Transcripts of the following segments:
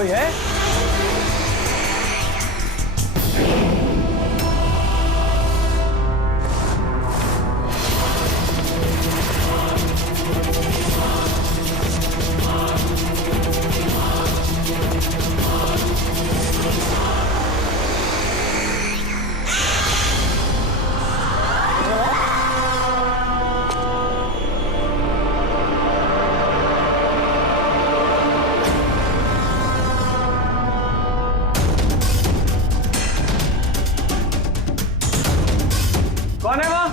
कोई है? कौन है वहां?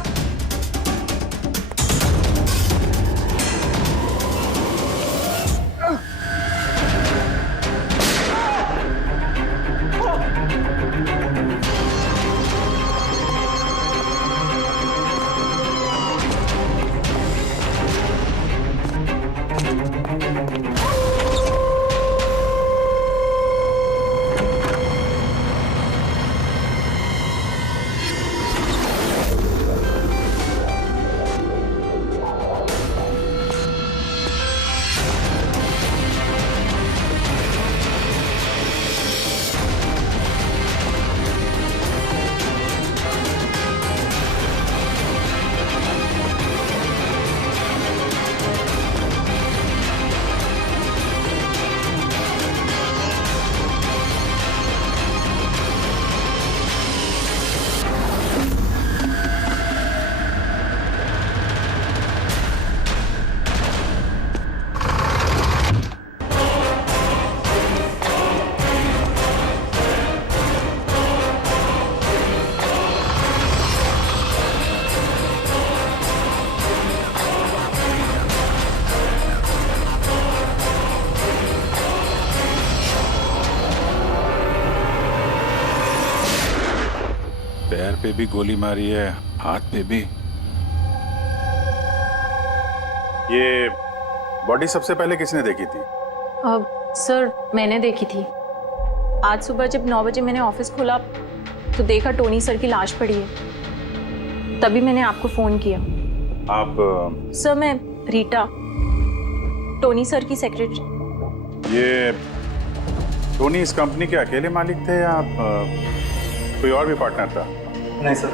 पैर पे भी गोली मारी है, हाथ पे भी। ये बॉडी सबसे पहले किसने देखी थी? सर मैंने देखी थी। आज सुबह जब 9 बजे मैंने ऑफिस खोला तो देखा टोनी सर की लाश पड़ी है। तभी मैंने आपको फोन किया। आप? सर मैं रीटा, टोनी सर की सेक्रेटरी। ये टोनी इस कंपनी के अकेले मालिक थे या कोई और भी पार्टनर था? नहीं सर,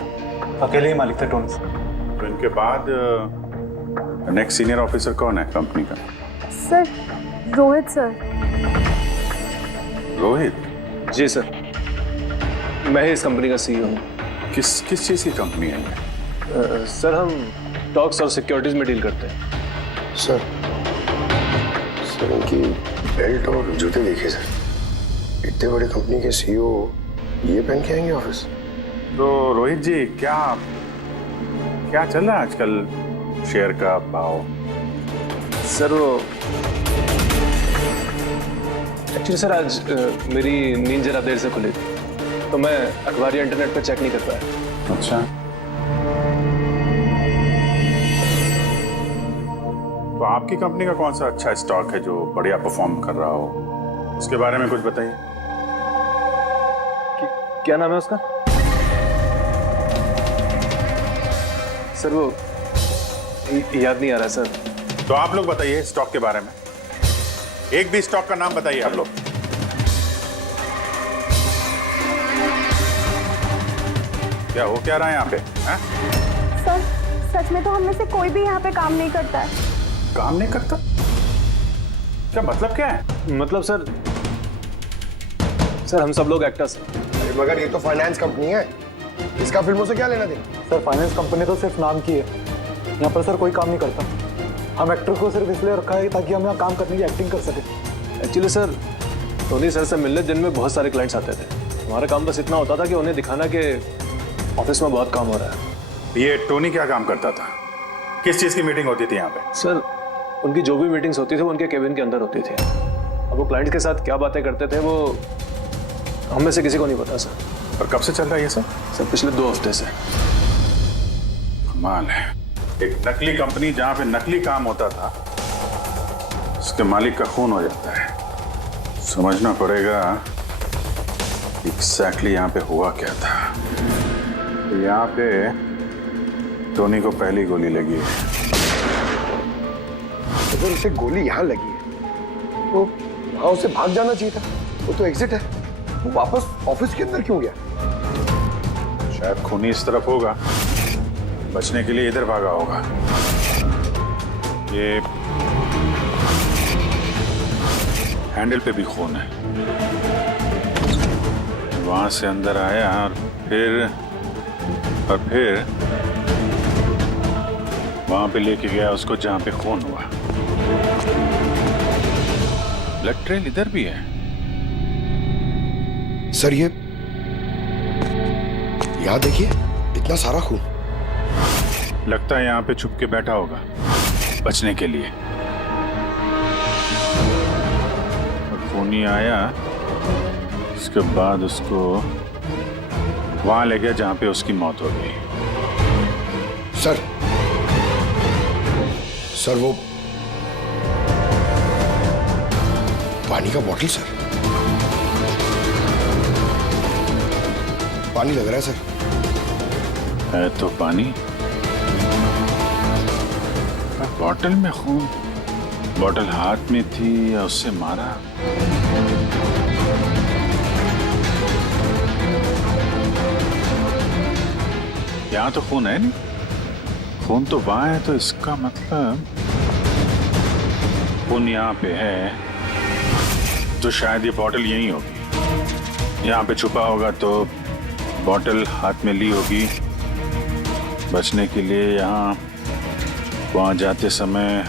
अकेले ही मालिक थे टोनी सर। तो इनके बाद नेक्स्ट सीनियर ऑफिसर कौन है कंपनी का? Sir Rohit sir. रोहित? जी सर, मैं ही इस कंपनी का सीईओ हूँ। किस चीज़ की कंपनी है ये? सर हम टॉक्स और सिक्योरिटीज में डील करते हैं। सर इनकी बेल्ट और जूते देखिए सर। इतने बड़ी कंपनी के सीईओ ये पहन के आएंगे ऑफिस? तो रोहित जी, क्या चल रहा है आजकल शेयर का भाव? सर वो एक्चुअली सर आज मेरी नींद जरा देर से खुली थी तो मैं अखबार या इंटरनेट पर चेक नहीं कर पाया। अच्छा, तो आपकी कंपनी का कौन सा अच्छा स्टॉक है जो बढ़िया परफॉर्म कर रहा हो? उसके बारे में कुछ बताइए। क्या नाम है उसका? सर वो याद नहीं आ रहा सर। तो आप लोग बताइए स्टॉक के बारे में। एक भी स्टॉक का नाम बताइए आप लोग। क्या हो क्या रहा है यहाँ पे? सर सच में तो हम में से कोई भी यहाँ पे काम नहीं करता है। काम नहीं करता? क्या मतलब क्या है? मतलब सर हम सब लोग एक्टर्स हैं। अरे मगर ये तो फाइनेंस कंपनी है, इसका फिल्मों से क्या लेना देना? सर फाइनेंस कंपनी तो सिर्फ नाम की है, यहाँ पर सर कोई काम नहीं करता। हम एक्टर को सिर्फ इसलिए रखा है ताकि हम यहाँ काम करने की एक्टिंग कर सके। एक्चुअली सर टोनी सर से मिलने दिन में बहुत सारे क्लाइंट्स आते थे। हमारा काम बस इतना होता था कि उन्हें दिखाना कि ऑफिस में बहुत काम हो रहा है। ये टोनी क्या काम करता था? किस चीज़ की मीटिंग होती थी यहाँ पे? सर उनकी जो भी मीटिंग्स होती थी वो उनके केबिन के अंदर होती थी। अब वो क्लाइंट्स के साथ क्या बातें करते थे वो हम में से किसी को नहीं पता सर। और कब से चल रहा है ये सब? सर पिछले 2 हफ्ते से। कमाल है, एक नकली कंपनी जहाँ पे नकली काम होता था उसके मालिक का खून हो जाता है। समझना पड़ेगा एग्जैक्टली यहाँ पे हुआ क्या था। तो यहाँ पे टोनी को पहली गोली लगी है। अगर उसे गोली यहाँ लगी है तो वहां उसे भाग जाना चाहिए था। वो तो एग्जिट है, वो वापस ऑफिस के अंदर क्यों गया? शायद खूनी इस तरफ होगा, बचने के लिए इधर भागा होगा। ये हैंडल पे भी खून है, वहां से अंदर आया और फिर वहां पे लेके गया उसको जहां पे खून हुआ। ब्लड ट्रेल इधर भी है। सर ये यहाँ देखिए, इतना सारा खून। लगता है यहाँ पे छुप के बैठा होगा बचने के लिए। और खूनी आया, उसके बाद उसको वहां ले गया जहां पे उसकी मौत हो गई। सर वो पानी का बॉटल, सर पानी लग रहा है सर। है तो पानी, बॉटल में खून। बॉटल हाथ में थी या उससे मारा? यहां तो खून है नहीं, खून तो वहां है, तो इसका मतलब खून यहाँ पे है तो शायद ये बॉटल यहीं होगी। यहाँ पे छुपा होगा तो बॉटल हाथ में ली होगी बचने के लिए। यहाँ वहां जाते समय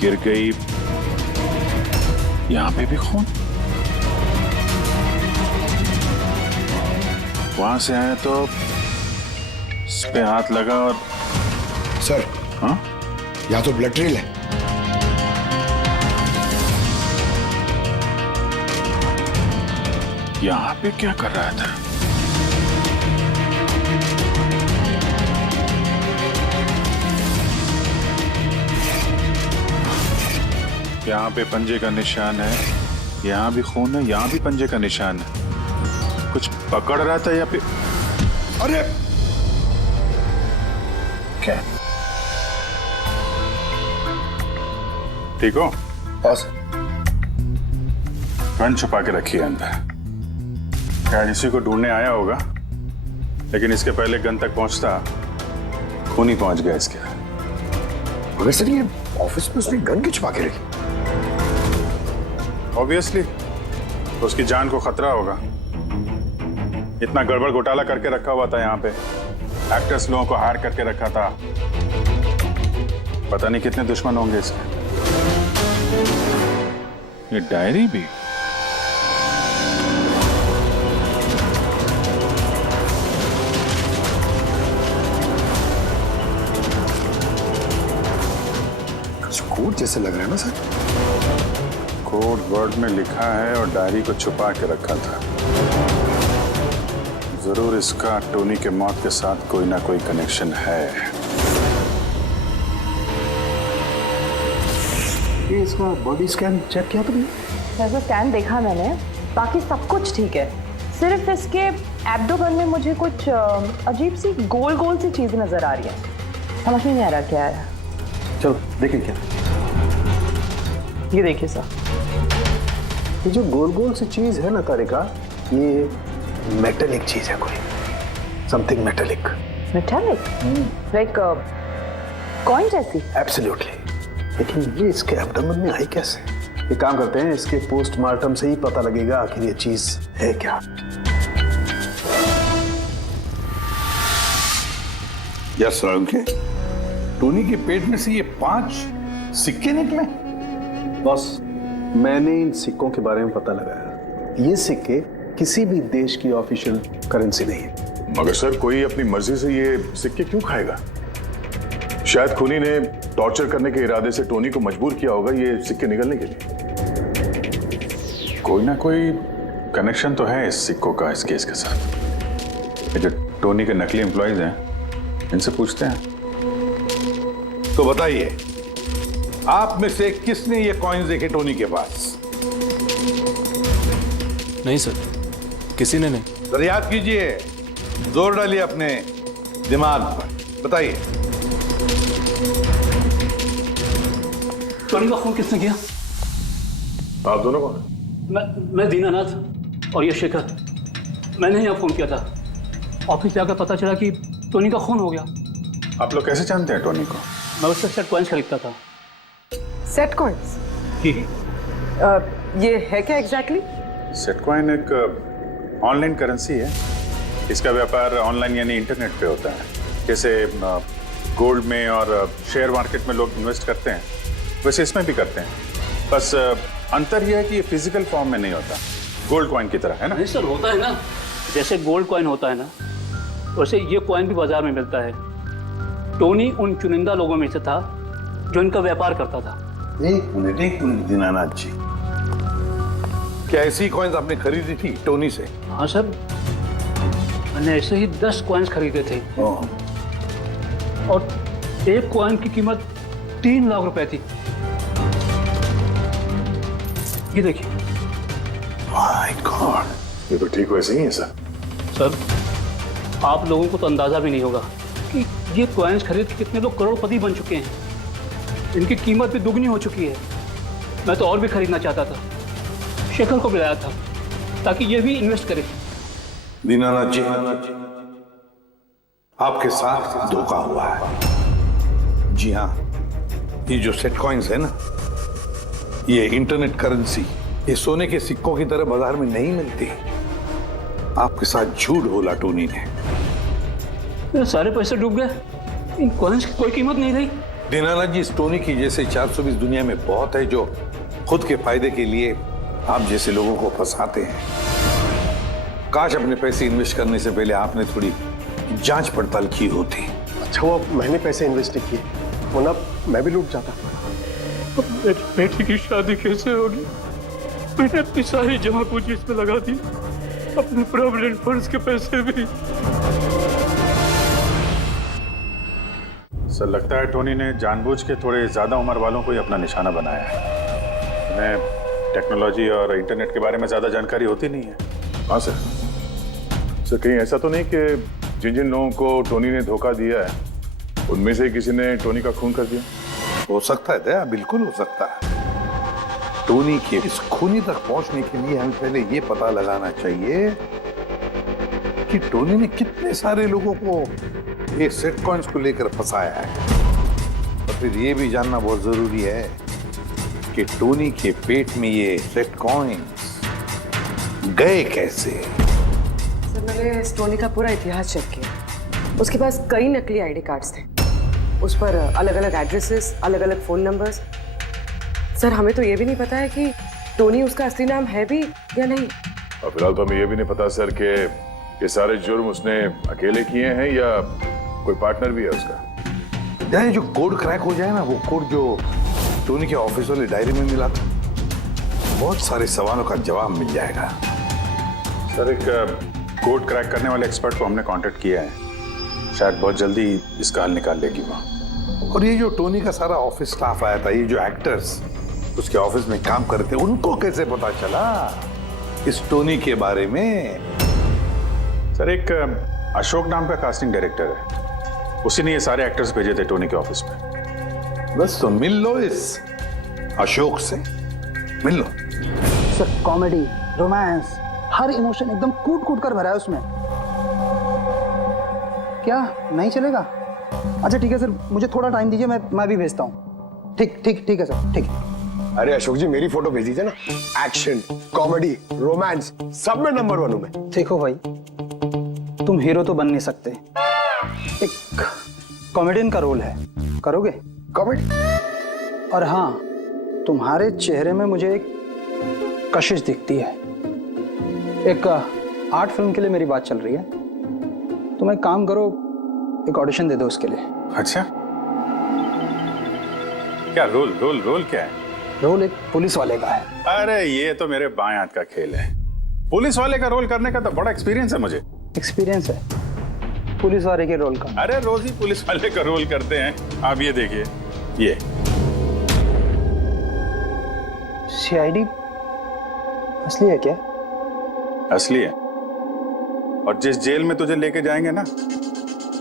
गिर गई। यहाँ पे भी खून, वहां से आया तो इस पे हाथ लगा और सर हाँ, यहाँ तो ब्लड ट्रेल है। यहाँ पे क्या कर रहा था? यहाँ पे पंजे का निशान है, यहाँ भी खून है, यहाँ भी पंजे का निशान है। कुछ पकड़ रहा था या फिर? अरे क्या? ठीक हो? हाँ सर। गन छुपा के रखी है अंदर। शायद इसी को ढूंढने आया होगा, लेकिन इसके पहले गन तक पहुंचता खून ही पहुंच गया इसके। मगर सर ये ऑफिस में उसने गन क्यों छुपा के रखी? ऑब्वियसली उसकी जान को खतरा होगा। इतना गड़बड़ घोटाला करके रखा हुआ था यहाँ पे, एक्टर्स लोगों को हायर करके रखा था। पता नहीं कितने दुश्मन होंगे इसके। ये डायरी भी, कुछ कोड जैसे लग रहा है ना सर। कोड वर्ड में लिखा है और डायरी को छुपा के रखा था। जरूर इसका टोनी के मौत के साथ कोई ना कोई कनेक्शन है। ये इसका बॉडी स्कैन चेक किया तुमने? वैसे स्कैन देखा मैंने, बाकी सब कुछ ठीक है। सिर्फ इसके एब्डोमेन में मुझे कुछ अजीब सी गोल गोल सी चीजें नजर आ रही है। समझ में नहीं आ रहा क्या है। चलो देखें क्या। ये देखिए सर, ये जो गोल गोल सी चीज है ना तारिका, ये मेटेलिक चीज है, कोई something metallic. Metallic like coin जैसी। एब्सोल्युटली। लेकिन ये इसके एब्डोमेन में आई कैसे? ये काम करते हैं, इसके पोस्टमार्टम से ही पता लगेगा आखिर ये चीज है क्या। यस के टोनी के पेट में से ये 5 सिक्के निकले। बॉस, मैंने इन सिक्कों के बारे में पता लगाया। ये सिक्के किसी भी देश की ऑफिशियल करेंसी नहीं है। मगर सर, कोई अपनी मर्जी से ये सिक्के क्यों खाएगा? शायद खूनी ने टॉर्चर करने के इरादे से टोनी को मजबूर किया होगा ये सिक्के निकलने के लिए। कोई ना कोई कनेक्शन तो है इस सिक्कों का इस केस के साथ। ये जो टोनी के नकली एम्प्लॉइज हैं, इनसे पूछते हैं। तो बताइए, आप में से किसने ये कॉइन्स देखे टोनी के पास? नहीं सर, किसी ने नहीं। जरा याद कीजिए, जोर डालिए अपने दिमाग पर, बताइए। टोनी का खून किसने किया? आप दोनों को? मैं दीनानाथ और ये शेखर, मैंने यहाँ फ़ोन किया था। ऑफिस जाकर पता चला कि टोनी का खून हो गया। आप लोग कैसे जानते हैं टोनी को? मैं उससे सेट कॉइन्स खरीदता था। Set coins? जी। ये है क्या एग्जैक्टली? सेटकॉइन एक ऑनलाइन करेंसी है। इसका व्यापार ऑनलाइन यानी इंटरनेट पे होता है। जैसे गोल्ड में और शेयर मार्केट में लोग इन्वेस्ट करते हैं, वैसे इसमें भी करते हैं। बस अंतर यह है कि ये फिजिकल फॉर्म में नहीं होता, गोल्ड कॉइन की तरह, है ना? नहीं सर, होता है ना, जैसे गोल्ड कॉइन होता है ना, वैसे ये कॉइन भी बाजार में मिलता है। टोनी उन चुनिंदा लोगों में से था जो इनका व्यापार करता था। एक मिनट दीनानाथ जी, क्या ऐसी कॉइन्स आपने खरीदी थी टोनी से? हाँ सर, मैंने ऐसे ही 10 कॉइन्स खरीदे थे और एक कॉइन की कीमत 3 लाख रुपए थी। ये देखिए। माय गॉड, ये तो ठीक वैसे ही है सर। सर, आप लोगों को तो अंदाजा भी नहीं होगा कि ये कॉइन्स खरीद के कितने लोग करोड़पति बन चुके हैं। इनकी कीमत भी दुगनी हो चुकी है। मैं तो और भी खरीदना चाहता था, शेखर को बुलाया था ताकि ये भी इन्वेस्ट करे। दीनानाथ जी, आपके साथ धोखा हुआ है। जी हाँ, ये जो सेट कॉइन्स है ना, ये इंटरनेट करेंसी, ये सोने के सिक्कों की तरह बाजार में नहीं मिलती। आपके साथ झूठ बोला टोनी ने। मेरे सारे पैसे डूब गए, इन कॉइन्स की कोई कीमत नहीं रही। दीनानाथ जी, इस टोनी की जैसे 420 दुनिया में बहुत है जो खुद के फायदे के लिए आप जैसे लोगों को फंसाते हैं। काश अपने पैसे इन्वेस्ट करने से पहले आपने थोड़ी जांच पड़ताल की होती। अच्छा हुआ मैंने पैसे इन्वेस्ट किए, वरना मैं भी लूट जाता। मेरी बेटी की शादी कैसे होगी? मैंने अपनी सारी जमा पूंजी इसमें लगा दी, अपने प्रोविडेंट फंड्स के पैसे भी। सर, लगता है टोनी ने जानबूझ के थोड़े ज्यादा उम्र वालों को ही अपना निशाना बनाया है। उन्हें टेक्नोलॉजी और इंटरनेट के बारे में ज्यादा जानकारी होती नहीं है। हाँ सर। सर, कहीं ऐसा तो नहीं कि जिन जिन लोगों को टोनी ने धोखा दिया है उनमें से किसी ने टोनी का खून कर दिया? हो सकता है दया, बिल्कुल हो सकता है। टोनी के इस खूनी तक पहुंचने के लिए हमें पहले ये पता लगाना चाहिए कि टोनी ने कितने सारे लोगों को ये सेट कॉइन्स को लेकर फंसाया है। और फिर ये भी जानना बहुत जरूरी है कि टोनी के पेट में ये सेट कॉइन्स गए कैसे। सर, मैंने इस टोनी का पूरा इतिहास चेक किया। उसके पास कई नकली आईडी कार्ड्स थे, उस पर अलग अलग एड्रेसेस, अलग अलग फोन नंबर्स। सर, हमें तो ये भी नहीं पता है कि टोनी उसका असली नाम है भी या नहीं। और फिलहाल तो हमें यह भी नहीं पता सर कि ये सारे जुर्म उसने अकेले किए हैं या कोई पार्टनर भी है उसका। यानी जो कोड क्रैक हो जाए ना, वो कोड जो टोनी के ऑफिस वाले डायरी में मिला था, बहुत सारे सवालों का जवाब मिल जाएगा। सर, एक कोड क्रैक करने वाले एक्सपर्ट को हमने कांटेक्ट किया है, शायद बहुत जल्दी इसका हल निकाल लेगी वो। और ये जो टोनी का सारा ऑफिस स्टाफ आया था, ये जो एक्टर्स उसके ऑफिस में काम करते थे, उनको कैसे पता चला इस टोनी के बारे में? सर, एक अशोक नाम का कास्टिंग डायरेक्टर है, उसी ने ये सारे एक्टर्स भेजे थे टोनी के ऑफिस में। बस तो मिल लो इस अशोक से, मिल लो। सर, कॉमेडी, रोमांस, हर इमोशन एकदम कूट कूट कर भरा है उसमें। क्या नहीं चलेगा? अच्छा ठीक है सर, मुझे थोड़ा टाइम दीजिए, मैं भी भेजता हूँ। ठीक है सर, ठीक है। अरे अशोक जी, मेरी फोटो भेज दीजिए ना। एक्शन, कॉमेडी, रोमांस, सब में नंबर 1 हूं मैं। देखो भाई, तुम हीरो तो बन नहीं सकते, एक कॉमेडियन का रोल है, करोगे? कॉमेडी? और हाँ, तुम्हारे चेहरे में मुझे एक कशिश दिखती है। एक आर्ट फिल्म के लिए मेरी बात चल रही है, तुम एक काम करो, एक ऑडिशन दे दो उसके लिए। अच्छा, क्या रोल क्या है? रोल एक पुलिस वाले का है। अरे ये तो मेरे बाएं हाथ का खेल है। पुलिस वाले का रोल करने का तो बड़ा एक्सपीरियंस है मुझे। एक्सपीरियंस है पुलिस वाले के रोल का? अरे रोज ही पुलिस वाले का रोल करते हैं। आप ये देखिए, ये सीआईडी असली है क्या? असली है, और जिस जेल में तुझे लेके जाएंगे ना,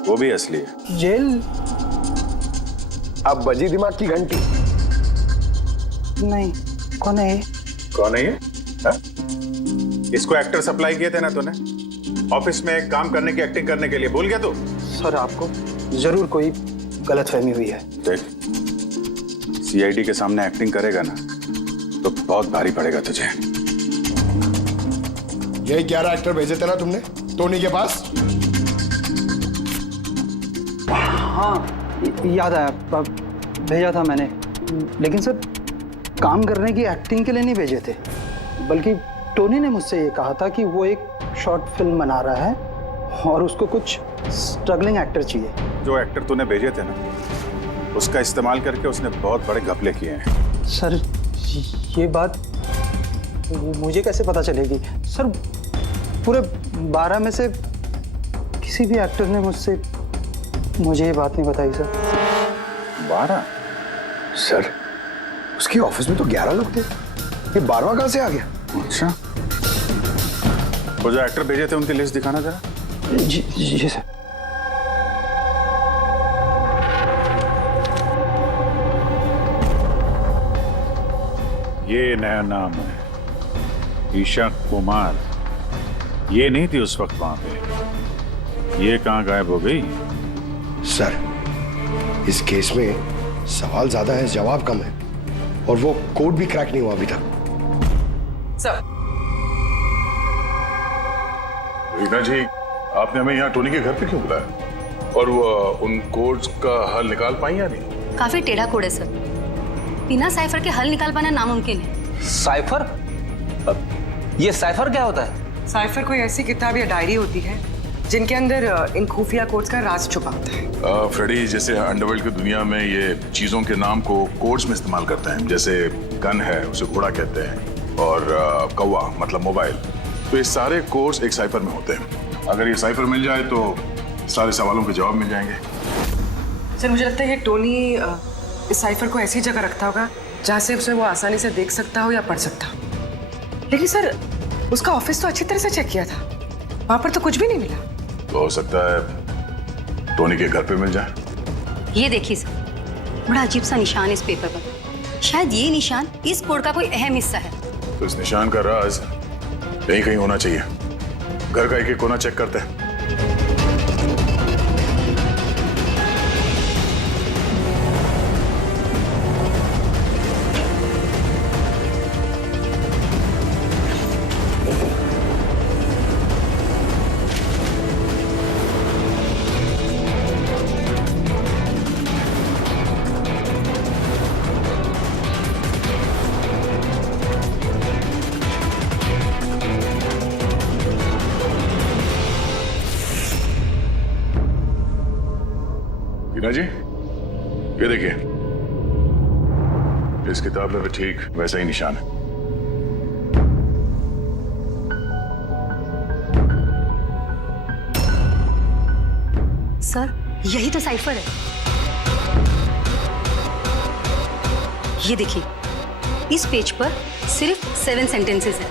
वो भी असली है। जेल? अब बजी दिमाग की घंटी। नहीं, कौन है ये? कौन है ये? इसको एक्टर सप्लाई किए थे ना तूने ऑफिस में काम करने की, एक्टिंग करने के लिए, भूल गया तू? सर आपको जरूर कोई गलतफहमी हुई है। देख, सीआईडी के सामने एक्टिंग करेगा ना तो बहुत भारी पड़ेगा तुझे। यही 11 एक्टर भेजे थे ना तुमने टोनी के पास? हाँ याद आया, भेजा था मैंने, लेकिन सर काम करने की, एक्टिंग के लिए नहीं भेजे थे, बल्कि टोनी ने मुझसे ये कहा था कि वो एक शॉर्ट फिल्म बना रहा है और उसको कुछ स्ट्रगलिंग एक्टर चाहिए। जो एक्टर तूने भेजे थे ना उसका इस्तेमाल करके उसने बहुत बड़े घपले किए हैं। सर ये बात मुझे कैसे पता चलेगी? सर पूरे 12 में से किसी भी एक्टर ने मुझे ये बात नहीं बताई सर। 12? सर उसकी ऑफिस में तो 11 लोग थे, ये 12वां कहां से आ गया? अच्छा, वो जो एक्टर भेजे थे उनकी लिस्ट दिखाना जरा। जी सर। ये नया नाम है, ईशा कुमार। ये नहीं थी उस वक्त वहां पे, ये कहाँ गायब हो गई? सर इस केस में सवाल ज्यादा है, जवाब कम है, और वो कोड भी क्रैक नहीं हुआ अभी तक। सर रीना जी, आपने हमें यहाँ टोनी के घर पे क्यों बुलाया? और वो उन कोड्स का हल निकाल पाई या नहीं? काफी टेढ़ा कोड है सर, बिना साइफर के हल निकाल पाना नामुमकिन है। साइफर? ये साइफर क्या होता है? साइफर कोई ऐसी किताब या डायरी होती है जिनके अंदर इन खुफिया कोड्स का राज छुपा होता है। फ्रेडी, जैसे अंडरवर्ल्ड की दुनिया में ये चीजों के नाम को कोड्स में इस्तेमाल करते हैं, जैसे गन है उसे घोड़ा कहते हैं, और कौवा मतलब मोबाइल। तो ये सारे कोड्स एक साइफर में होते हैं। अगर ये साइफर मिल जाए तो सारे सवालों के जवाब मिल जाएंगे। सर मुझे लगता है ये टोनी इस साइफर को ऐसी जगह रखता होगा जहाँ से उसे वो आसानी से देख सकता हो या पढ़ सकता हो। लेकिन सर उसका ऑफिस तो अच्छी तरह से चेक किया था, वहां पर तो कुछ भी नहीं मिला। तो हो सकता है टोनी के घर पे मिल जाए। ये देखिए सर, बड़ा अजीब सा निशान इस पेपर पर। शायद ये निशान इस कोड का कोई अहम हिस्सा है। तो इस निशान का राज यहीं कहीं होना चाहिए। घर का एक एक कोना चेक करते हैं। रीना जी, ये देखिए, इस किताब में भी ठीक वैसा ही निशान है। सर यही तो साइफर है। ये देखिए, इस पेज पर सिर्फ 7 सेंटेंसेस हैं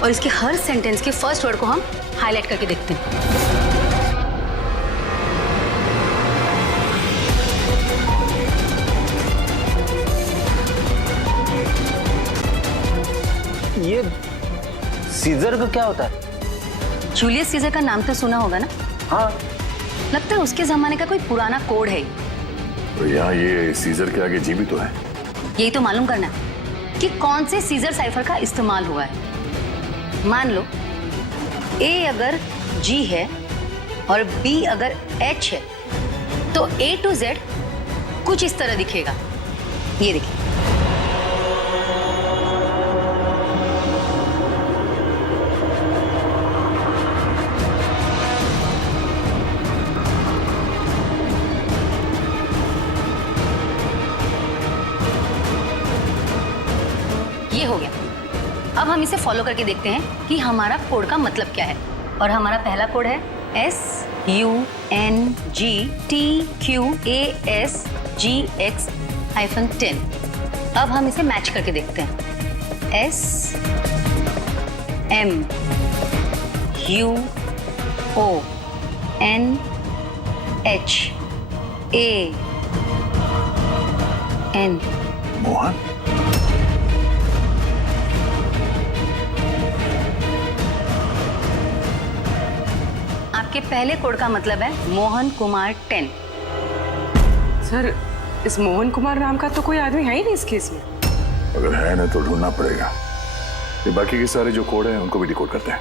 और इसके हर सेंटेंस के फर्स्ट वर्ड को हम हाईलाइट करके देखते हैं। ये सीजर का क्या होता है? जूलियस सीजर का नाम तो सुना होगा ना? हाँ। लगता है उसके जमाने का कोई पुराना कोड है। तो यहाँ ये सीजर के आगे जी भी तो है। यही तो मालूम करना है कि कौन से सीजर साइफर का इस्तेमाल हुआ है। मान लो ए अगर जी है और बी अगर एच है तो A to Z कुछ इस तरह दिखेगा। ये देखिए, ये हो गया। अब हम इसे फॉलो करके देखते हैं कि हमारा कोड का मतलब क्या है। और हमारा पहला कोड है SUNGTQASGX-10। अब हम इसे मैच करके देखते हैं। SMUONHAN। मोहन? के पहले कोड का मतलब है मोहन कुमार 10। सर, इस मोहन कुमार नाम का तो कोई आदमी है ही नहीं इस केस में। अगर है ना तो ढूंढना पड़ेगा। ये बाकी के सारे जो कोड हैं उनको भी डिकोड करते हैं।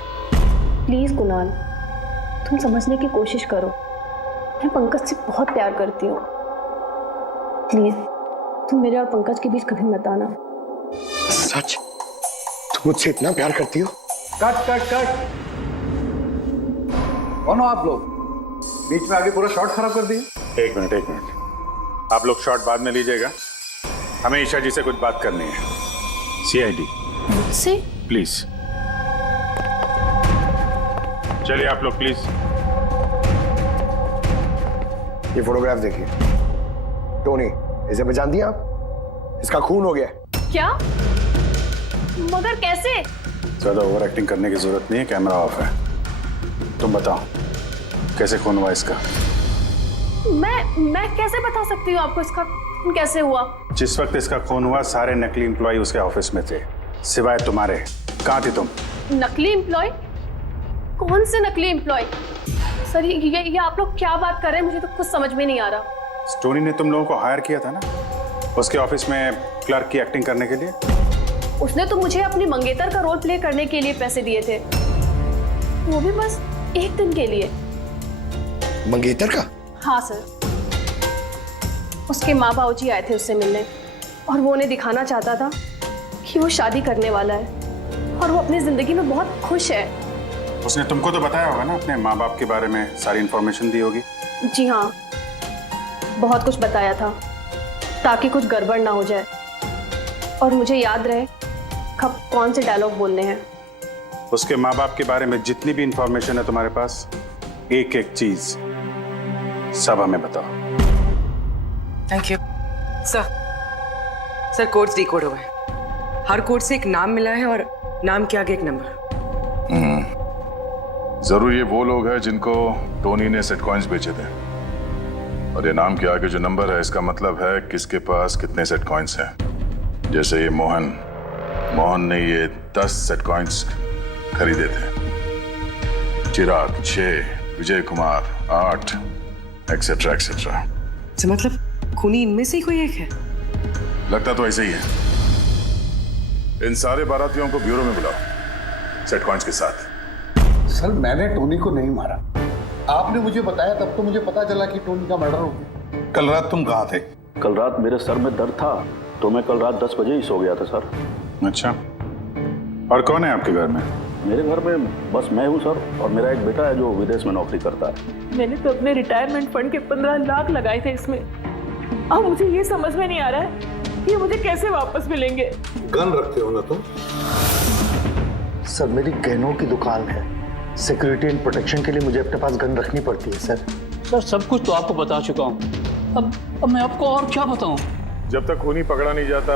प्लीज कुणाल, तुम समझने की कोशिश करो। मैं पंकज से बहुत प्यार करती हूँ। प्लीज तुम मेरे और पंकज के बीच कभी मत आना। सच? तुम मुझसे इतना प्यार करती हो? Cut cut cut. कौन हो आप लोग? बीच में आगे पूरा शॉट खराब कर दिया। एक मिनट, आप लोग शॉट बाद में लीजिएगा। हमें ईशा जी से कुछ बात करनी है। CID मुझसे? प्लीज चलिए आप लोग प्लीज। ये फोटोग्राफ देखिए। टोनी, इसे पहचान दिया आप? इसका खून हो गया। क्या? मगर कैसे? ज्यादा ओवर एक्टिंग करने की जरूरत नहीं है, कैमरा ऑफ है। तुम बताओ कैसे खून हुआ इसका? मैं कैसे बता सकती हूँ आपको इसका खून कैसे हुआ? जिस वक्त इसका खून हुआ सारे नकली एम्प्लॉय उसके ऑफिस में थे, सिवाय तुम्हारे। कहाँ थी तुम? नकली एम्प्लॉय? कौन से नकली एम्प्लॉय? सर ये आप लोग क्या बात कर रहे हैं? मुझे तो कुछ समझ में नहीं आ रहा। टोनी ने तुम लोगों को हायर किया था ना उसके ऑफिस में क्लर्क की एक्टिंग करने के लिए। उसने तो मुझे अपनी मंगेतर का रोल प्ले करने के लिए पैसे दिए थे, वो भी बस एक दिन के लिए। मंगेतर का? हाँ सर, उसके माँ बाबू जी आए थे उससे मिलने और वो उन्हें दिखाना चाहता था कि वो शादी करने वाला है और वो अपनी जिंदगी में बहुत खुश है। उसने तुमको तो बताया होगा ना अपने माँ बाप के बारे में, सारी इंफॉर्मेशन दी होगी। जी हाँ, बहुत कुछ बताया था ताकि कुछ गड़बड़ ना हो जाए और मुझे याद रहे कब कौन से डायलॉग बोलने हैं। उसके माँ बाप के बारे में जितनी भी इंफॉर्मेशन है तुम्हारे पास, एक एक चीज सब हमें बताओ। Thank you sir. Codes decode हो गए। हर कोड से एक नाम मिला है और नाम के आगे एक नंबर। जरूर ये वो लोग हैं जिनको टोनी ने सेट कॉइन्स बेचे थे, और ये नाम के आगे जो नंबर है इसका मतलब है किसके पास कितने सेट कॉइन्स हैं। जैसे ये मोहन ने ये 10 सेट कॉइन्स खरीदे थे, चिराग 6, विजय कुमार 8, एक्सेट्रा एक्सेट्रा। तो मतलब खूनी इनमें से ही कोई एक है? लगता तो ऐसे ही है। इन सारे बारातियों को ब्यूरो में बुलाओ सेट कॉइन्स के साथ। सर, मैंने टोनी को नहीं मारा। आपने मुझे बताया तब तो मुझे पता चला कि टोनी का मर्डर हो गया। कल रात तुम कहाँ थे? कल रात मेरे सर में दर्द था तो मैं कल रात 10 बजे ही सो गया था सर। अच्छा, और कौन है आपके घर में? मेरे घर में बस मैं हूँ सर, और मेरा एक बेटा है जो विदेश में नौकरी करता है। मैंने तो अपने रिटायरमेंट फंड के 15 लाख लगाए थे इसमें। अब मुझे ये समझ में नहीं आ रहा है कि मुझे कैसे वापस मिलेंगे। गन रखते हो ना तुम? सर, मेरी गहनों की दुकान है, सिक्योरिटी एंड प्रोटेक्शन के लिए मुझे अपने पास गन रखनी पड़ती है सर। सर, सब कुछ तो आपको बता चुका हूँ, अब मैं आपको और क्या बताऊं? जब तक खूनी पकड़ा नहीं जाता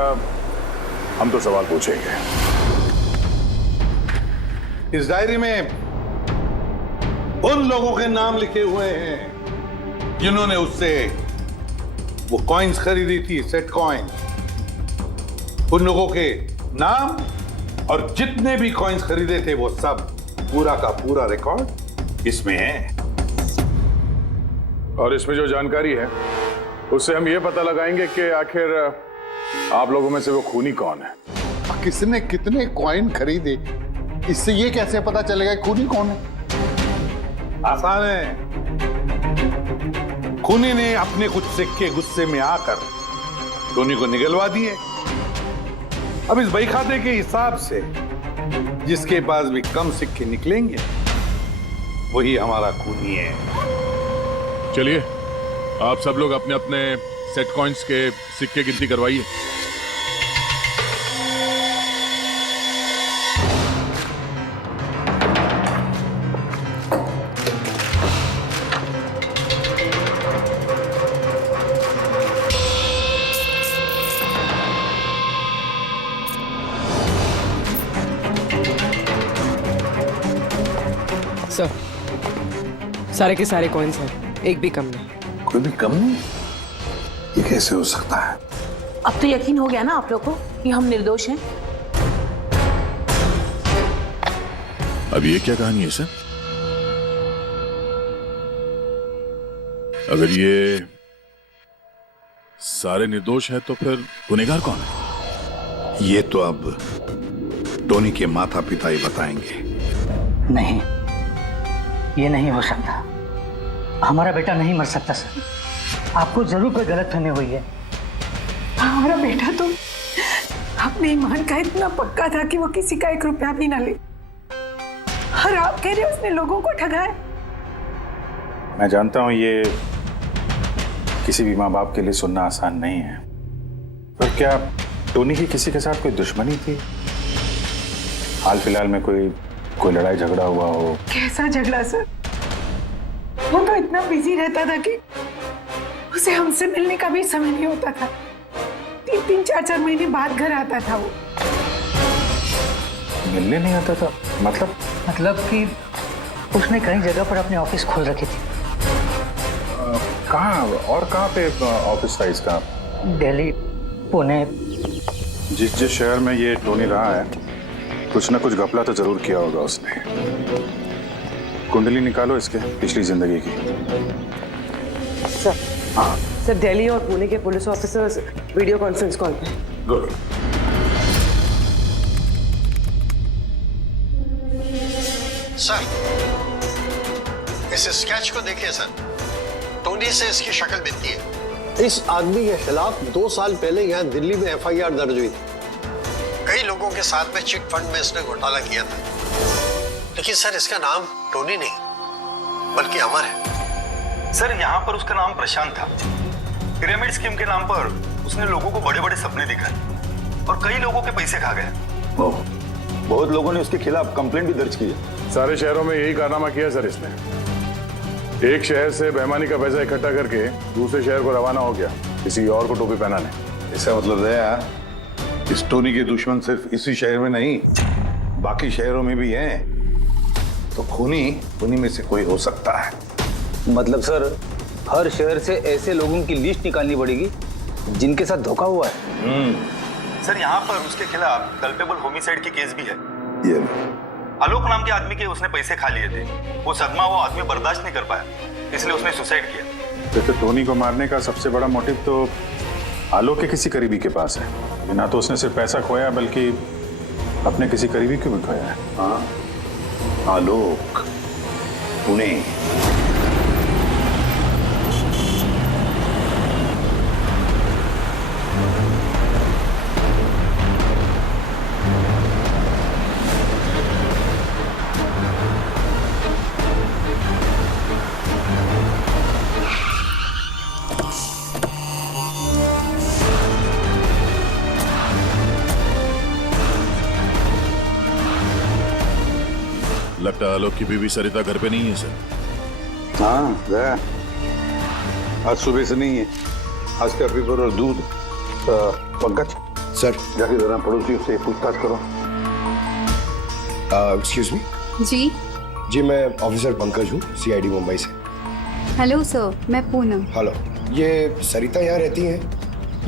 हम तो सवाल पूछेंगे। इस डायरी में उन लोगों के नाम लिखे हुए हैं जिन्होंने उससे वो कॉइन्स खरीदी थी, सेट कॉइन। उन लोगों के नाम और जितने भी कॉइन्स खरीदे थे वो सब, पूरा का पूरा रिकॉर्ड इसमें है। और इसमें जो जानकारी है उससे हम ये पता लगाएंगे कि आखिर आप लोगों में से वो खूनी कौन है। किसने कितने कॉइन खरीदे, इससे ये कैसे पता चलेगा खूनी कौन है? आसान है। खूनी ने अपने कुछ सिक्के गुस्से में आकर टोनी को निगलवा दिए। अब इस बही खाते के हिसाब से जिसके पास भी कम सिक्के निकलेंगे वही हमारा खूनी है। चलिए, आप सब लोग अपने अपने सेट कॉइन्स के सिक्के गिनती करवाइए। सर, सारे के सारे कॉइन्स हैं, एक भी कम नहीं। कोई भी कम नहीं? ये कैसे हो सकता है? अब तो यकीन हो गया ना आप लोग को कि हम निर्दोष हैं। अब ये क्या कहानी है सर? अगर ये सारे निर्दोष है तो फिर गुनहगार कौन है? ये तो अब टोनी के माता पिता ही बताएंगे। नहीं, ये नहीं हो सकता। हमारा बेटा नहीं मर सकता सर। आपको जरूर कोई गलतफहमी हुई है। हमारा बेटा तो अपने ईमान का इतना पक्का था कि वो किसी का 1 रुपया भी ना ले, और आप कह रहे उसने लोगों को ठगा है। मैं जानता हूं ये किसी भी माँ बाप के लिए सुनना आसान नहीं है, पर क्या टोनी की किसी के साथ कोई दुश्मनी थी? हाल फिलहाल में कोई लड़ाई झगड़ा हुआ हो? कैसा झगड़ा सर? वो तो इतना बिजी रहता था कि उसे हमसे मिलने का भी समय नहीं होता था। 3-3, 4-4 महीने बाद घर आता था वो। मिलने नहीं आता था? मतलब कि उसने कई जगह पर अपने ऑफिस खोल रखी थी। कहाँ पे ऑफिस था इसका? दिल्ली, पुणे। जिस शहर में ये टोनी रहा है, कुछ ना कुछ घपला तो जरूर किया होगा उसने। कुंडली निकालो इसके पिछली जिंदगी की। सर, हाँ सर, दिल्ली और पुणे के police officers video conference call पे। गुड। सर, इस स्केच को देखिए सर। टोनी से इसकी शक्ल मिलती है। इस आदमी के खिलाफ 2 साल पहले यहाँ दिल्ली में FIR दर्ज हुई थी। कई लोगों के साथ में चिट फंड में इसने घोटाला किया था, लेकिन सर इसका नाम टोनी नहीं बल्कि अमर है। सर, यहाँ पर उसका नाम प्रशांत था। पिरामिड स्कीम के नाम पर उसने लोगों को बड़े बड़े सपने दिखाए और कई लोगों के पैसे खा गया। बहुत लोगों ने उसके खिलाफ कंप्लेंट भी दर्ज की है। सारे शहरों में यही कारनामा किया सर इसने। एक शहर से बेईमानी का पैसा इकट्ठा करके दूसरे शहर को रवाना हो गया किसी और को टोपी पहनाने। इसका मतलब है इस टोनी के दुश्मन सिर्फ इसी शहर में नहीं, बाकी शहरों में भी हैं। तो खूनी में से कोई हो सकता है। मतलब सर, हर शहर से ऐसे लोगों की लिस्ट निकालनी पड़ेगी जिनके साथ धोखा हुआ है। सर, यहाँ पर उसके खिलाफ कल्पेबल होमिसाइड की केस भी है। ये आलोक नाम के आदमी के उसने पैसे खा लिए थे। वो सदमा वो आदमी बर्दाश्त नहीं कर पाया, इसलिए उसने सुसाइड किया। तो टोनी को मारने का सबसे बड़ा मोटिव तो आलोक के किसी करीबी के पास है। ना तो उसने सिर्फ पैसा खोया बल्कि अपने किसी करीबी को भी खोया है। हाँ, आलोक, पुणे। लगता है आलोक की बीवी सरिता घर पे नहीं है सर। हाँ गया, आज सुबह से नहीं है। आज का पेपर और दूध। पंकज सर, जाके जरा पड़ोसियों से पूछताछ करो। Excuse me. जी, मैं ऑफिसर पंकज हूँ, CID मुंबई से। हेलो सर, मैं पूनम। हेलो, ये सरिता यहाँ रहती हैं?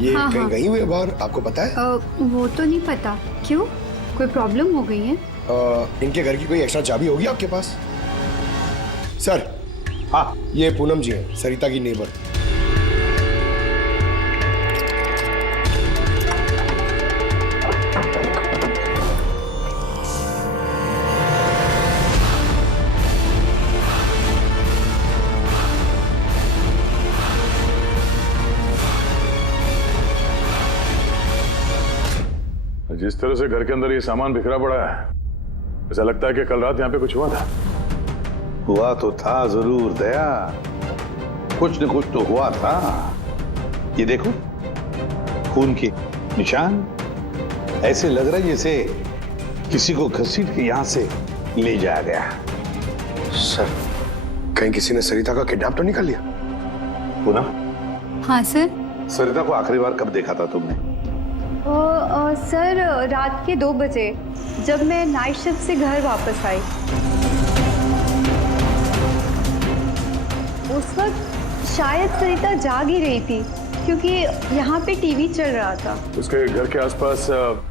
ये हाँ, कहीं गई हुई है बाहर, आपको पता है? वो तो नहीं पता। क्यों, कोई प्रॉब्लम हो गई है? इनके घर की कोई एक्स्ट्रा चाबी होगी आपके पास? सर, हाँ, ये पूनम जी हैं, सरिता की नेबर। जिस तरह से घर के अंदर ये सामान बिखरा पड़ा है, ऐसा लगता है कि कल रात यहाँ पे कुछ हुआ था। हुआ तो था जरूर दया, कुछ न कुछ तो हुआ था। ये देखो, खून के निशान। ऐसे लग रहा है जैसे किसी को घसीट के यहाँ से ले जाया गया। सर, कहीं किसी ने सरिता का किडनैप तो नहीं कर लिया? पूनम। हाँ सर। सरिता को आखिरी बार कब देखा था तुमने? सर, रात के 2 बजे जब मैं नाइट शिफ्ट से घर वापस आई। उस वक्त शायद सरिता जाग ही रही थी क्योंकि यहाँ पे टीवी चल रहा था। उसके घर के आसपास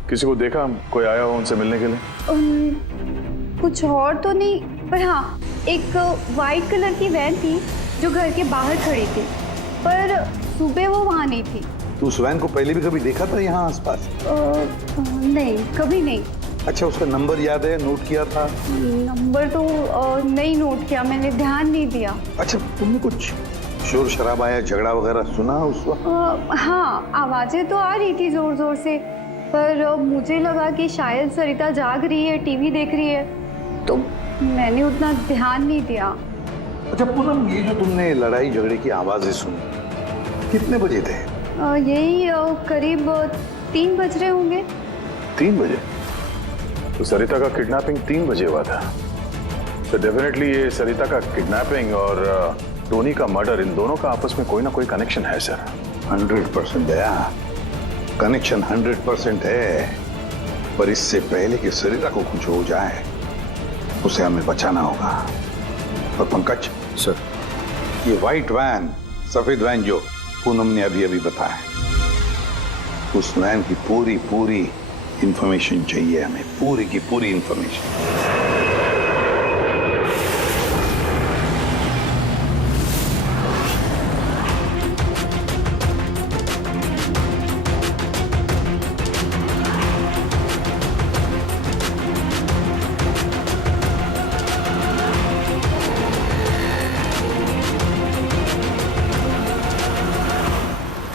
किसी को देखा, कोई आया हो उनसे मिलने के लिए? कुछ और तो नहीं, पर हाँ, एक वाइट कलर की वैन थी जो घर के बाहर खड़ी थी, पर सुबह वो वहाँ नहीं थी। तू उस वैन को पहले भी कभी देखा था यहाँ आसपास? नहीं, कभी नहीं। अच्छा, उसका नंबर याद है, नोट किया था? नंबर तो नहीं नोट किया, मैंने ध्यान नहीं दिया। अच्छा, तुमने कुछ शोर शराबा या झगड़ा वगैरह सुना उस वक्त? हाँ, आवाजें तो आ रही थी जोर जोर से, पर मुझे लगा कि शायद सरिता जाग रही है, टीवी देख रही है, तो मैंने उतना ध्यान नहीं दिया। अच्छा पूनम, ये जो तुमने लड़ाई झगड़े की आवाजें सुनी, कितने बजे थे? यही करीब 3 बज रहे होंगे। 3 बजे? तो सरिता का किडनैपिंग 3 बजे हुआ था। तो डेफिनेटली ये सरिता का किडनैपिंग और टोनी का मर्डर, इन दोनों का आपस में कोई ना कोई कनेक्शन है सर। 100% दया, कनेक्शन 100% है, पर इससे पहले कि सरिता को कुछ हो जाए उसे हमें बचाना होगा। और पंकज सर, ये व्हाइट वैन, सफेद वैन जो पूनम ने अभी अभी बताया, उस वैन की पूरी इंफॉर्मेशन चाहिए हमें, पूरी की पूरी इंफॉर्मेशन।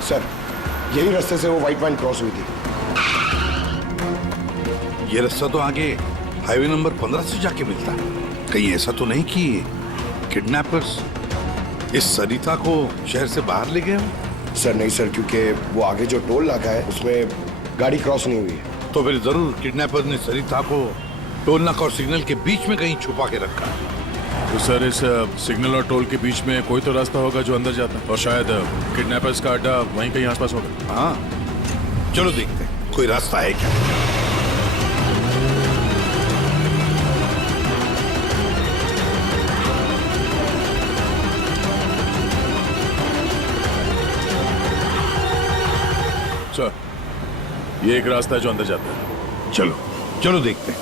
सर, यही रास्ते से वो व्हाइट वैन क्रॉस हुई थी। ये रास्ता तो आगे हाईवे नंबर 15 से जाके मिलता है। कहीं ऐसा तो नहीं कि किडनैपर्स इस सरिता को शहर से बाहर ले गए हो? सर नहीं सर, क्योंकि वो आगे जो टोल नाका है उसमें गाड़ी क्रॉस नहीं हुई है। तो फिर जरूर किडनैपर ने सरिता को टोल नाका और सिग्नल के बीच में कहीं छुपा के रखा है। तो सर, इस सिग्नल और टोल के बीच में कोई तो रास्ता होगा जो अंदर जाता है, और शायद किडनैपर्स का अड्डा वहीं कहीं आसपास होगा। हाँ, चलो देखते हैं कोई रास्ता है क्या। सर, ये एक रास्ता है जो अंदर जाता है। चलो देखते हैं।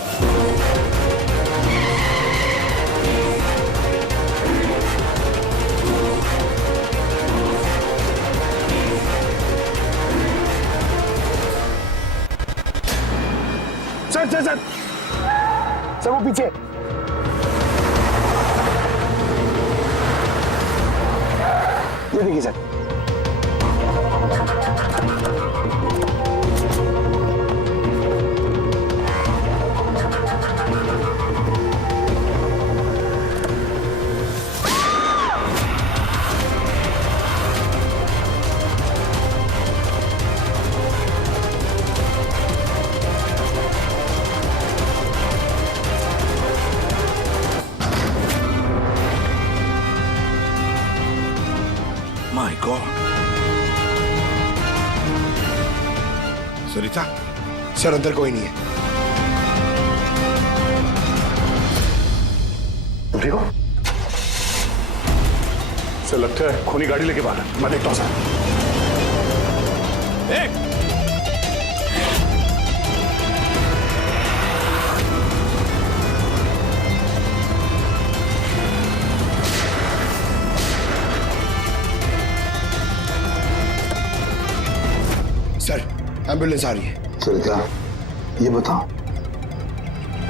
सर वो पीछे। ये देखिए sir. My God. Sarita? Sir अंदर कोई नहीं है। तुम ठीक हो? सर लगता है खूनी गाड़ी लेके बाहर है। मैं देखता हूँ सर। सर एम्बुलेंस आ रही है। सरिता, ये बताओ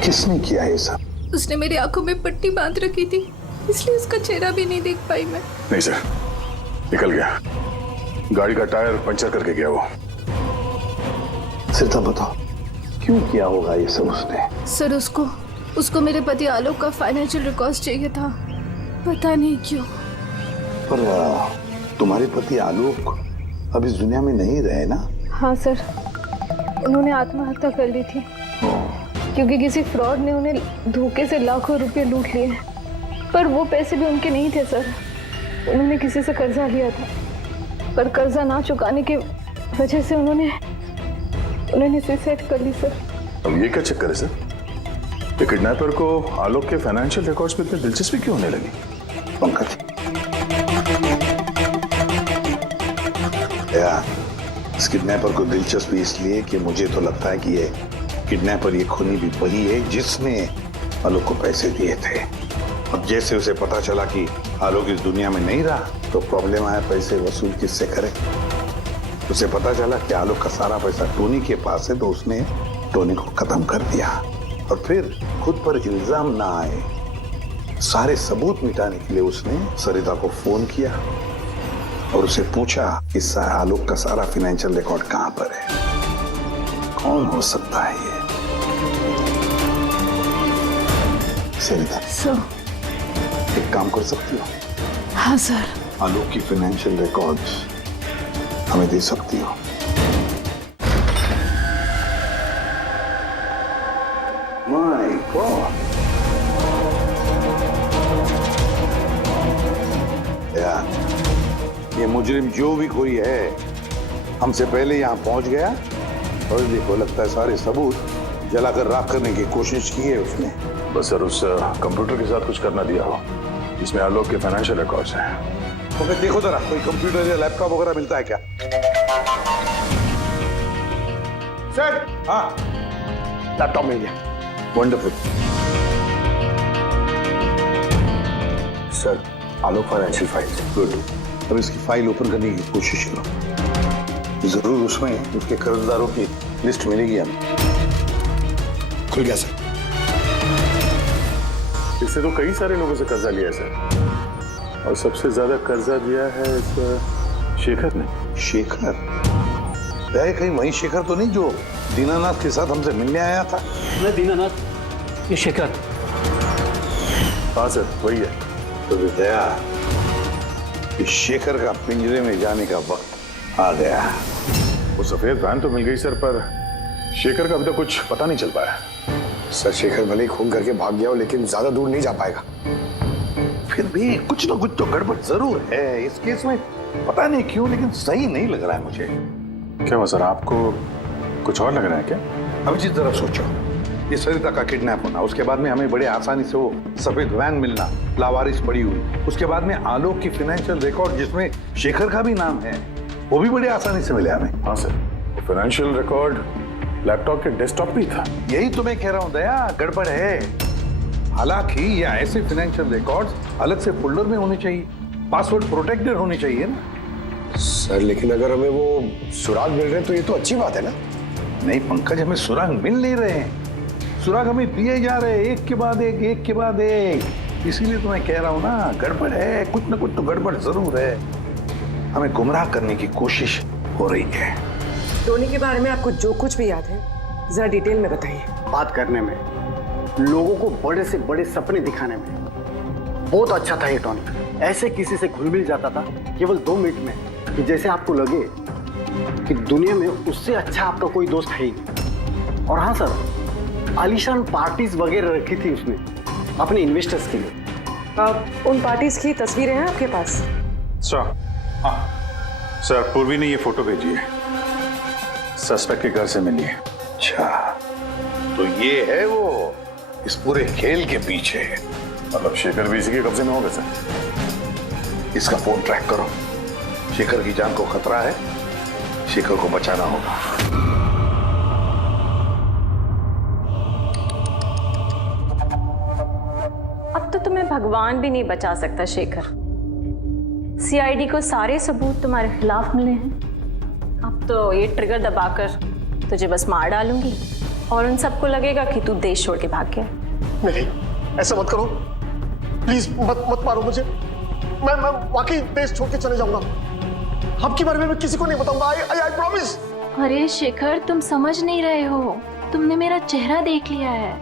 किसने किया ये सब? उसने मेरी आंखों में पट्टी बांध रखी थी, इसलिए उसका चेहरा भी नहीं देख पाई मैं। नहीं सर, निकल गया। गाड़ी का टायर पंचर करके गया वो। सरिता बताओ, क्यों किया होगा ये सब उसने? सर उसको मेरे पति आलोक का फाइनेंशियल रिकॉर्ड चाहिए था, पता नहीं क्यों। पर तुम्हारे पति आलोक अब इस दुनिया में नहीं रहे ना? हाँ सर, उन्होंने आत्महत्या कर ली थी क्योंकि किसी फ्रॉड ने उन्हें धोखे से लाखों रुपए लूट लिए। पर वो पैसे भी उनके नहीं थे सर, उन्होंने किसी से कर्जा लिया था, पर कर्जा ना चुकाने की वजह से उन्होंने सुसाइड कर ली सर। अब ये क्या चक्कर है सर? ये किडनैपर को आलोक के फाइनेंशियल रिकॉर्ड्स में इतनी दिलचस्पी क्यों होने लगी? पंकज, इस किडनैपर को दिलचस्पी इसलिए कि मुझे तो लगता है कि ये किडनैपर, ये खूनी भी वही है जिसने आलोक को पैसे दिए थे। अब जैसे उसे पता चला कि आलोक इस दुनिया में नहीं रहा तो प्रॉब्लम आया, पैसे वसूल किससे करे। उसे पता चला कि आलोक का सारा पैसा टोनी के पास है, तो उसने टोनी को खत्म कर दिया और फिर खुद पर इल्जाम ना आए सारे सबूत मिटाने के लिए उसने सरिता को फोन किया और उसे पूछा कि आलोक का सारा फाइनेंशियल रिकॉर्ड कहां पर है। कौन हो सकता है ये? सरिता सर, एक काम कर सकती हो? हाँ सर। आलोक की फाइनेंशियल रिकॉर्ड्स हमें दे सकती हो? माय गॉड यार, ये मुजरिम जो भी कोई है हमसे पहले यहाँ पहुंच गया और देखो लगता है सारे सबूत जलाकर राख करने की कोशिश की है उसने। बस सर उस कंप्यूटर के साथ कुछ करना दिया हो जिसमें आलोक के फाइनेंशियल रिकॉर्ड्स हैं। तो फिर देखो जरा कोई कंप्यूटर या लैपटॉप वगैरह मिलता है क्या? सर हाँ, लैपटॉप मिल गया। वंडरफुल। सर आलोक फाइनेंशियल फाइल्स। गुड। अब इसकी फाइल ओपन करने की कोशिश करो, जरूर उसमें उसके कर्जदारों की लिस्ट मिलेगी हमें। खुल गया सर। इससे तो कई सारे लोगों से कर्जा लिया है सर, और सबसे ज्यादा कर्जा दिया है इस शेखर ने। शेखर? कहीं वही शेखर तो नहीं जो दीनानाथ के साथ हमसे मिलने आया था? मैं दीनानाथ, ये शेखर। हाँ सर वही है। तो विद्या, इस शेखर का पिंजरे में जाने का वक्त आ गया। वो सफेद वैन तो मिल गई सर, पर शेखर का अभी तक कुछ पता नहीं चल पाया। सर शेखर भले ही खून करके भाग गया हो लेकिन ज्यादा दूर नहीं जा पाएगा। फिर भी कुछ ना कुछ तो गड़बड़ जरूर है इस केस में, पता नहीं क्यों लेकिन सही नहीं लग रहा है मुझे। क्या हुआ सर, आपको कुछ और लग रहा है क्या? अब जिस तरह सोचो, ये सरिता का किडनैप होना, उसके बाद में हमें बड़े आसानी से वो सफेद वैन मिलना लावारिस पड़ी हुई, उसके बाद में आलोक की फाइनेंशियल रिकॉर्ड जिसमें शेखर का भी नाम है वो भी बड़े आसानी से मिले हमें। हाँ सर, फाइनेंशियल रिकॉर्ड लैपटॉप के डेस्कटॉप पे था। यही तो मैं कह रहा हूँ दया, गड़बड़ है। हालांकि ये ऐसे फाइनेंशियल रिकॉर्ड्स अलग से फोल्डर में होने चाहिए, पासवर्ड प्रोटेक्टेड होने चाहिए ना। सर लेकिन अगर हमें वो सुराग मिल रहे हैं तो ये तो अच्छी बात है ना। नहीं पंकज, हमें सुराग मिल नहीं रहे हैं, सुराग हमें दिए जा रहे हैं एक के बाद एक, एक के बाद एक। इसीलिए तो मैं कह रहा हूँ ना, गड़बड़ है, कुछ ना कुछ तो गड़बड़ जरूर है। हमें गुमराह करने की कोशिश हो रही है। टोनी के बारे में आपको जो कुछ भी याद है जरा डिटेल में बताइए। बात करने में, लोगों को बड़े से बड़े सपने दिखाने में बहुत अच्छा था ये टोनी। ऐसे किसी से घुल मिल जाता था केवल 2 मिनट में कि जैसे आपको लगे कि दुनिया में उससे अच्छा आपका कोई दोस्त है ही नहीं। और हाँ सर, आलीशान पार्टीज वगैरह रखी थी उसने अपने इन्वेस्टर्स के लिए। उन पार्टीज की तस्वीरें हैं आपके पास? सर हाँ सर, पूर्वी ने ये फोटो भेजी है, सस्पेक्ट के घर से मिली है। अच्छा, तो ये है वो इस पूरे खेल के पीछे। मतलब शेखर भी इसी के कब्जे में होगा सर? इसका फोन ट्रैक करो, शेखर की जान को खतरा है, शेखर को बचाना होगा। अब तो तुम्हें भगवान भी नहीं बचा सकता शेखर। सीआईडी को सारे सबूत तुम्हारे खिलाफ मिले हैं। अब तो ये ट्रिगर दबाकर तुझे बस मार डालूंगी और उन सबको लगेगा कि तू देश छोड़ के भाग गया। नहीं, ऐसा मत करो प्लीज, मत मारो मुझे। मैं वाकई देश छोड़ के चले जाऊंगा। आपके बारे में मैं किसी को नहीं बताऊंगा। I promise. अरे शेखर, तुम समझ नहीं रहे हो, तुमने मेरा चेहरा देख लिया है।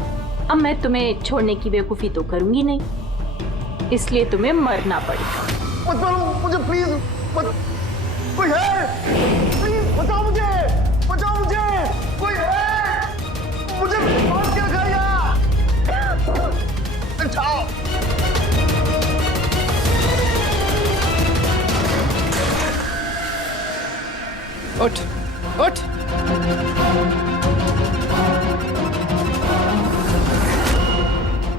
अब मैं तुम्हें छोड़ने की बेवकूफी तो करूंगी नहीं, इसलिए तुम्हें मरना पड़ेगा। मत मारो मुझे प्लीज, मत। कोई है? प्लीज बचाओ मुझे, बचाओ मुझे, कोई है? मुझे बांध के रखा यहाँ। बचाओ। उठ उठ।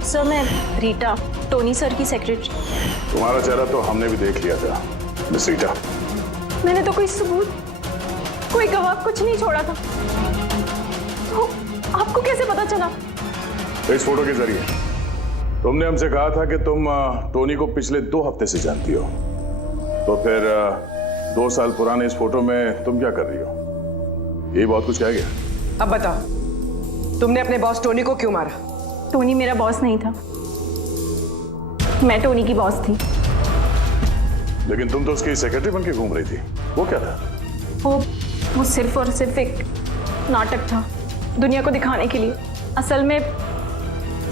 सर मैं रीटा, टोनी सर की सेक्रेटरी। तुम्हारा चेहरा तो हमने भी देख लिया था मिस रीटा। मैंने तो कोई सबूत, कोई गवाह कुछ नहीं छोड़ा था। तो आपको कैसे पता चला? इस फोटो के जरिए तुमने हमसे कहा था कि तुम टोनी को पिछले 2 हफ्ते से जानती हो, तो फिर 2 साल पुराने इस फोटो में तुम क्या कर रही हो? ये बहुत कुछ कह गया। अब बताओ, तुमने अपने बॉस टोनी को क्यों मारा? टोनी मेरा बॉस नहीं था, मैं टोनी की बॉस थी। लेकिन तुम तो उसकी सेक्रेटरी बन के घूम रही थी, वो क्या था? वो सिर्फ और सिर्फ एक नाटक था, दुनिया को दिखाने के लिए। असल में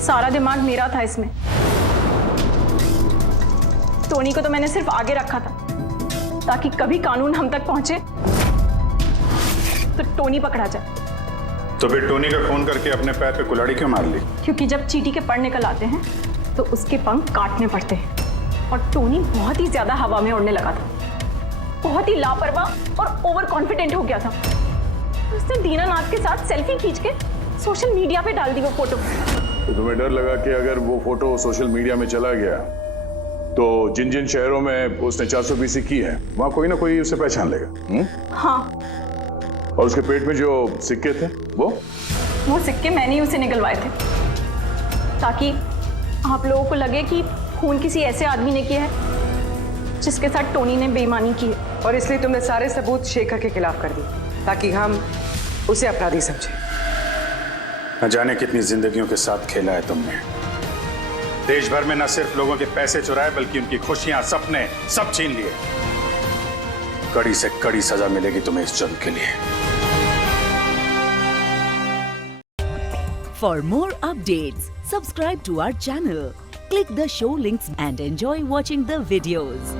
सारा दिमाग मेरा था इसमें। टोनी को तो मैंने सिर्फ आगे रखा था ताकि कभी कानून हम तक पहुंचे तो टोनी पकड़ा जाए। तो फिर टोनी का खून करके अपने पैर पे कुल्हाड़ी क्यों मार ली? क्योंकि जब चींटी के पर निकल आते हैं तो उसके पंख काटने पड़ते हैं, और टोनी बहुत ही ज्यादा हवा में उड़ने लगा था, बहुत ही लापरवाह और ओवर कॉन्फिडेंट हो गया था। उसने दीनानाथ के साथ सेल्फी खींच के सोशल मीडिया पे डाल दी वो फोटो। तो तुम्हें डर लगा कि अगर वो फोटो सोशल मीडिया में चला गया तो जिन जिन शहरों में उसने 420 की है वहां कोई ना कोई उसे पहचान लेगा। हाँ। और उसके पेट में जो सिक्के थे वो सिक्के मैंने ही उसे निकलवाए थे ताकि आप लोगों को लगे कि खून किसी ऐसे आदमी ने किया है जिसके साथ टोनी ने बेईमानी की है। और इसलिए तुमने सारे सबूत शेखर के खिलाफ कर दिए ताकि हम उसे अपराधी समझे। न जाने कितनी जिंदगियों के साथ खेला है तुमने। देश भर में न सिर्फ लोगों के पैसे चुराए बल्कि उनकी खुशियां, सपने सब छीन लिए। कड़ी से कड़ी सजा मिलेगी तुम्हें इस जुर्म के लिए। For more updates, subscribe to our channel, click the show links and enjoy watching the videos.